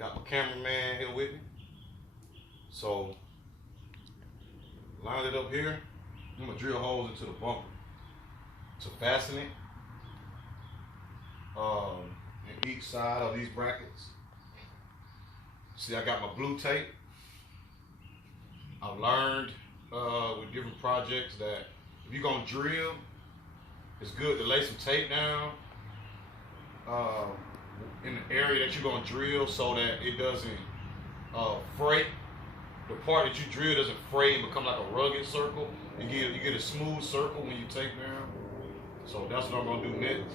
Got my cameraman here with me. So line it up here. I'm gonna drill holes into the bumper to fasten it in each side of these brackets. See, I got my blue tape. I've learned with different projects that if you're gonna drill, it's good to lay some tape down in the area that you're gonna drill so that it doesn't fray. The part that you drill doesn't fray and become like a rugged circle. You get a smooth circle when you tape down. So that's what I'm gonna do next.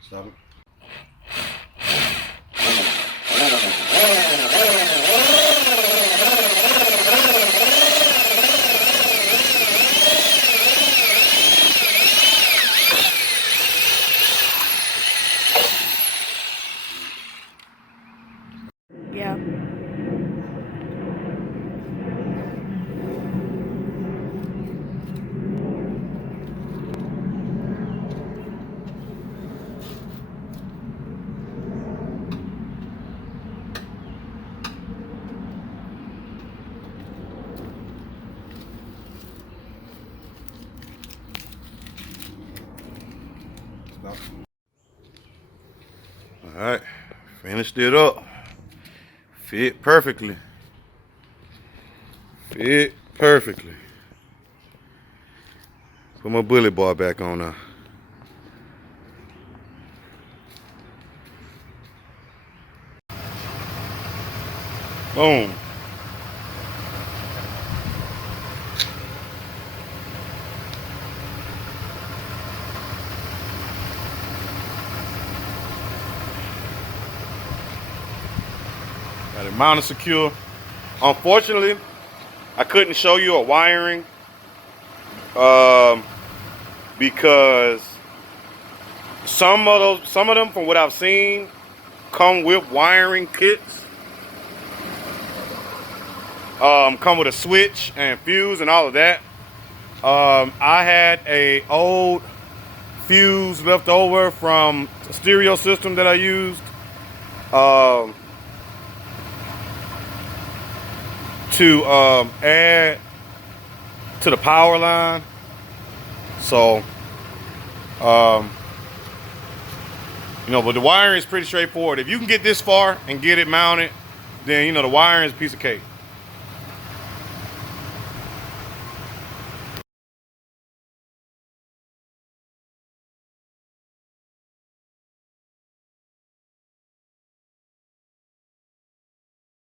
Stop it. Yeah. All right, finished it up. Fit perfectly. Fit perfectly. Put my bullet bar back on now. Boom. Got it mounted secure. Unfortunately, I couldn't show you a wiring because some of them, from what I've seen, come with wiring kits. Come with a switch and fuse and all of that. I had a old fuse left over from a stereo system that I used. To add to the power line. So but the wiring is pretty straightforward. If you can get this far and get it mounted, then the wiring is a piece of cake.